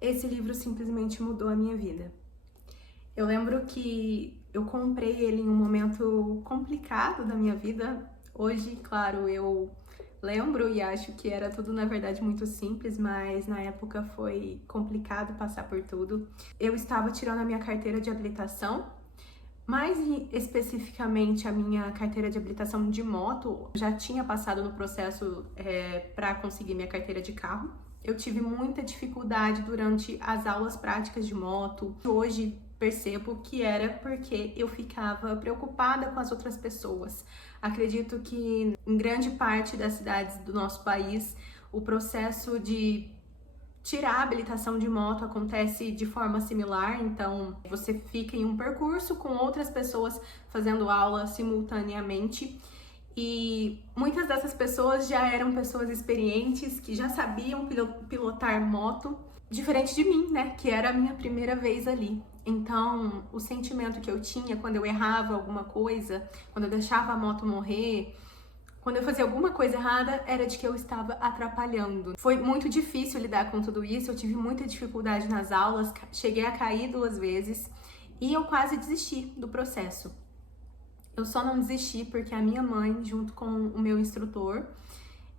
Esse livro simplesmente mudou a minha vida. Eu lembro que eu comprei ele em um momento complicado da minha vida. Hoje, claro, eu lembro e acho que era tudo, na verdade, muito simples, mas na época foi complicado passar por tudo. Eu estava tirando a minha carteira de habilitação, mais especificamente a minha carteira de habilitação de moto. Já tinha passado no processo para conseguir minha carteira de carro. Eu tive muita dificuldade durante as aulas práticas de moto. Hoje percebo que era porque eu ficava preocupada com as outras pessoas. Acredito que em grande parte das cidades do nosso país o processo de tirar a habilitação de moto acontece de forma similar, então você fica em um percurso com outras pessoas fazendo aula simultaneamente. E muitas dessas pessoas já eram pessoas experientes, que já sabiam pilotar moto, diferente de mim, né, que era a minha primeira vez ali. Então, o sentimento que eu tinha quando eu errava alguma coisa, quando eu deixava a moto morrer, quando eu fazia alguma coisa errada, era de que eu estava atrapalhando. Foi muito difícil lidar com tudo isso, eu tive muita dificuldade nas aulas, cheguei a cair 2 vezes e eu quase desisti do processo. Eu só não desisti porque a minha mãe, junto com o meu instrutor,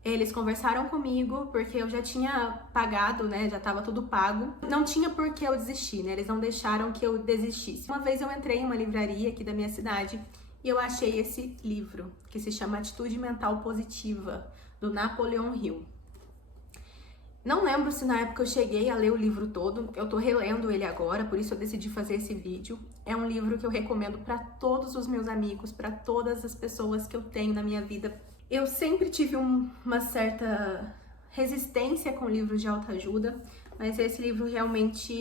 eles conversaram comigo porque eu já tinha pagado, né? Já estava tudo pago. Não tinha por que eu desistir, né? Eles não deixaram que eu desistisse. Uma vez eu entrei em uma livraria aqui da minha cidade e eu achei esse livro, que se chama Atitude Mental Positiva, do Napoleon Hill. Não lembro se na época eu cheguei a ler o livro todo, eu tô relendo ele agora, por isso eu decidi fazer esse vídeo. É um livro que eu recomendo para todos os meus amigos, para todas as pessoas que eu tenho na minha vida. Eu sempre tive uma certa resistência com livros de autoajuda, mas esse livro realmente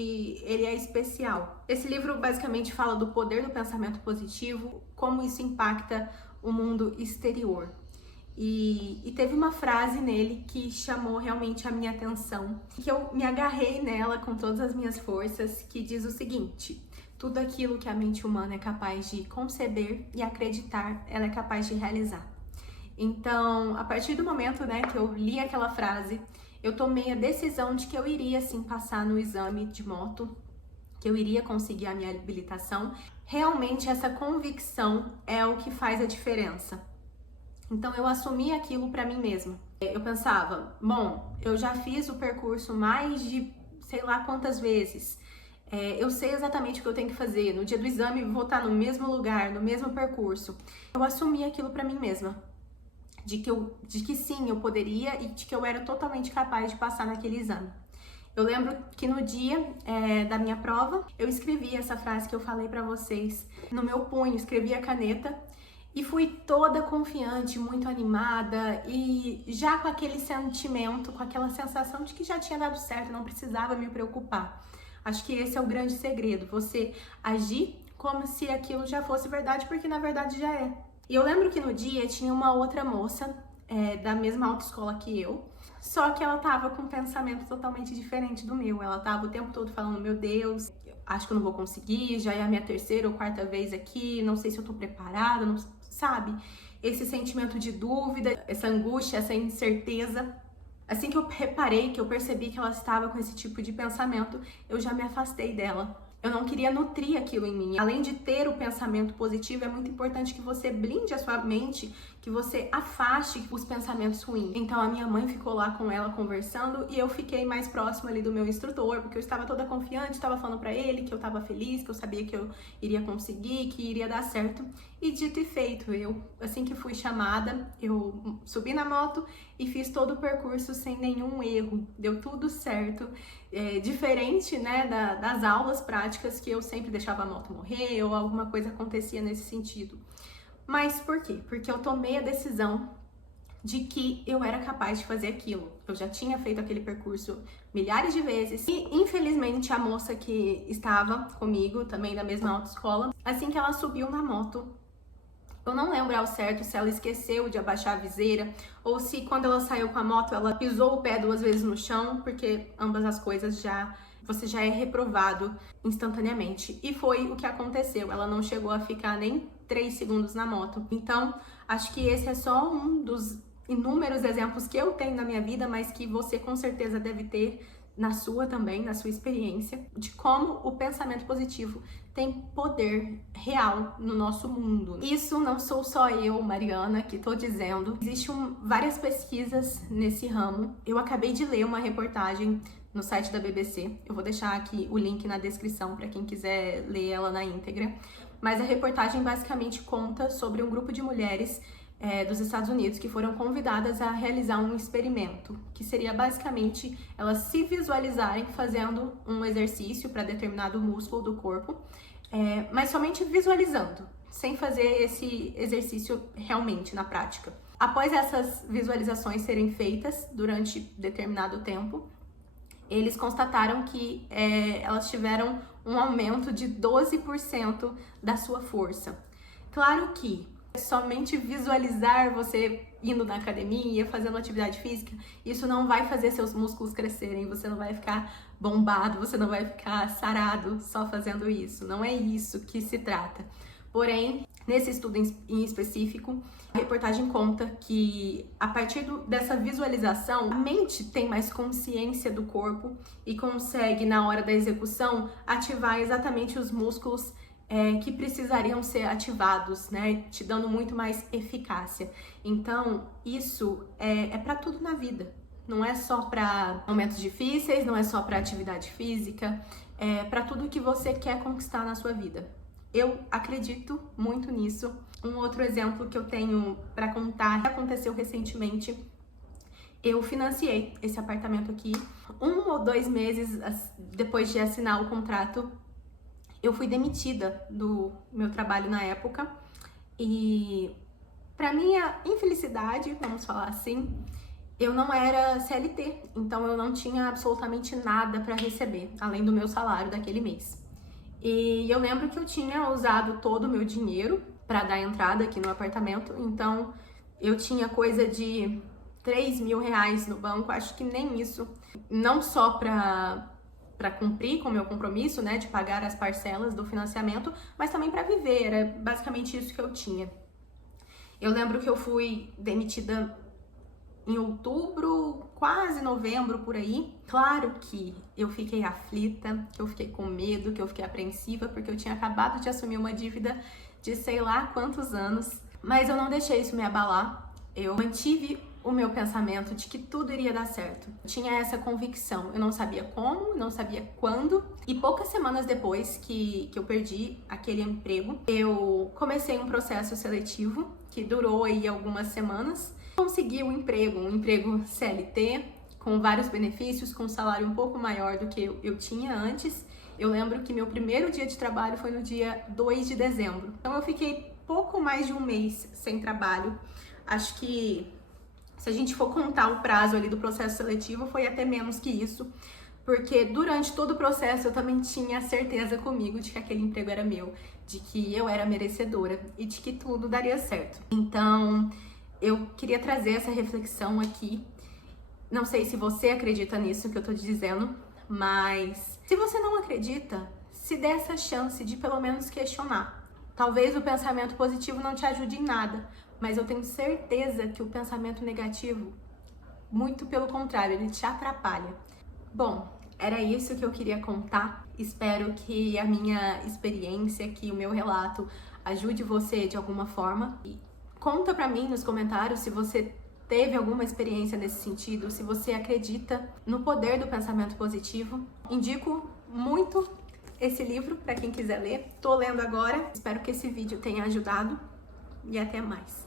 ele é especial. Esse livro basicamente fala do poder do pensamento positivo, como isso impacta o mundo exterior. E teve uma frase nele que chamou realmente a minha atenção, que eu me agarrei nela com todas as minhas forças, que diz o seguinte: tudo aquilo que a mente humana é capaz de conceber e acreditar, ela é capaz de realizar. Então, a partir do momento, né, que eu li aquela frase, eu tomei a decisão de que eu iria sim passar no exame de moto, que eu iria conseguir a minha habilitação. Realmente essa convicção é o que faz a diferença. Então eu assumi aquilo pra mim mesma. Eu pensava, bom, eu já fiz o percurso mais de sei lá quantas vezes. Eu sei exatamente o que eu tenho que fazer. No dia do exame vou estar no mesmo lugar, no mesmo percurso. Eu assumi aquilo pra mim mesma. De que sim, eu poderia e de que eu era totalmente capaz de passar naquele exame. Eu lembro que no dia da minha prova, eu escrevi essa frase que eu falei pra vocês no meu punho, escrevi a caneta. E fui toda confiante, muito animada e já com aquele sentimento, com aquela sensação de que já tinha dado certo, não precisava me preocupar. Acho que esse é o grande segredo, você agir como se aquilo já fosse verdade, porque na verdade já é. E eu lembro que no dia tinha uma outra moça da mesma autoescola que eu, só que ela tava com um pensamento totalmente diferente do meu. Ela tava o tempo todo falando, meu Deus, acho que eu não vou conseguir, já é a minha terceira ou quarta vez aqui, não sei se eu tô preparada, não sabe? Esse sentimento de dúvida, essa angústia, essa incerteza. Assim que eu reparei, que eu percebi que ela estava com esse tipo de pensamento, eu já me afastei dela. Eu não queria nutrir aquilo em mim. Além de ter o pensamento positivo, é muito importante que você blinde a sua mente, que você afaste os pensamentos ruins. Então a minha mãe ficou lá com ela conversando e eu fiquei mais próxima ali do meu instrutor, porque eu estava toda confiante, estava falando pra ele que eu estava feliz, que eu sabia que eu iria conseguir, que iria dar certo. E dito e feito, eu, assim que fui chamada, eu subi na moto e fiz todo o percurso sem nenhum erro. Deu tudo certo. Diferente, né, das aulas práticas que eu sempre deixava a moto morrer ou alguma coisa acontecia nesse sentido. Mas por quê? Porque eu tomei a decisão de que eu era capaz de fazer aquilo. Eu já tinha feito aquele percurso milhares de vezes e, infelizmente, a moça que estava comigo, também da mesma autoescola, assim que ela subiu na moto, eu não lembro ao certo se ela esqueceu de abaixar a viseira ou se quando ela saiu com a moto ela pisou o pé 2 vezes no chão, porque ambas as coisas você já é reprovado instantaneamente. E foi o que aconteceu, ela não chegou a ficar nem 3 segundos na moto. Então, acho que esse é só um dos inúmeros exemplos que eu tenho na minha vida, mas que você com certeza deve ter na sua também, na sua experiência, de como o pensamento positivo tem poder real no nosso mundo. Isso não sou só eu, Mariana, que tô dizendo. Existem várias pesquisas nesse ramo. Eu acabei de ler uma reportagem no site da BBC. Eu vou deixar aqui o link na descrição para quem quiser ler ela na íntegra. Mas a reportagem basicamente conta sobre um grupo de mulheres dos Estados Unidos que foram convidadas a realizar um experimento, que seria basicamente elas se visualizarem fazendo um exercício para determinado músculo do corpo, mas somente visualizando, sem fazer esse exercício realmente na prática. Após essas visualizações serem feitas durante determinado tempo, eles constataram que elas tiveram um aumento de 12% da sua força. Claro que somente visualizar você indo na academia, fazendo atividade física, isso não vai fazer seus músculos crescerem, você não vai ficar bombado, você não vai ficar sarado só fazendo isso. Não é isso que se trata. Porém, nesse estudo em específico, a reportagem conta que a partir dessa visualização, a mente tem mais consciência do corpo e consegue, na hora da execução, ativar exatamente os músculos que precisariam ser ativados, né? Te dando muito mais eficácia. Então, isso é para tudo na vida. Não é só para momentos difíceis, não é só para atividade física, é para tudo que você quer conquistar na sua vida. Eu acredito muito nisso. Um outro exemplo que eu tenho para contar que aconteceu recentemente. Eu financiei esse apartamento aqui. 1 ou 2 meses depois de assinar o contrato, eu fui demitida do meu trabalho na época e, para minha infelicidade, vamos falar assim, eu não era CLT, então eu não tinha absolutamente nada para receber, além do meu salário daquele mês. E eu lembro que eu tinha usado todo o meu dinheiro para dar entrada aqui no apartamento, então eu tinha coisa de 3 mil reais no banco, acho que nem isso, não só para cumprir com o meu compromisso, né, de pagar as parcelas do financiamento, mas também para viver, era basicamente isso que eu tinha. Eu lembro que eu fui demitida em outubro, quase novembro, por aí. Claro que eu fiquei aflita, que eu fiquei com medo, que eu fiquei apreensiva, porque eu tinha acabado de assumir uma dívida de sei lá quantos anos, mas eu não deixei isso me abalar. Eu mantive o meu pensamento de que tudo iria dar certo. Eu tinha essa convicção. Eu não sabia como, não sabia quando. E poucas semanas depois que eu perdi aquele emprego, eu comecei um processo seletivo que durou aí algumas semanas. Consegui um emprego CLT, com vários benefícios, com um salário um pouco maior do que eu tinha antes. Eu lembro que meu primeiro dia de trabalho foi no dia 2 de dezembro. Então eu fiquei pouco mais de um mês sem trabalho. Acho que se a gente for contar o prazo ali do processo seletivo, foi até menos que isso, porque durante todo o processo eu também tinha certeza comigo de que aquele emprego era meu, de que eu era merecedora e de que tudo daria certo. Então, eu queria trazer essa reflexão aqui. Não sei se você acredita nisso que eu tô te dizendo, mas se você não acredita, se dê essa chance de pelo menos questionar. Talvez o pensamento positivo não te ajude em nada, mas eu tenho certeza que o pensamento negativo, muito pelo contrário, ele te atrapalha. Bom, era isso que eu queria contar. Espero que a minha experiência, que o meu relato ajude você de alguma forma. E conta pra mim nos comentários se você teve alguma experiência nesse sentido, se você acredita no poder do pensamento positivo. Indico muito esse livro para quem quiser ler. Tô lendo agora. Espero que esse vídeo tenha ajudado e até mais.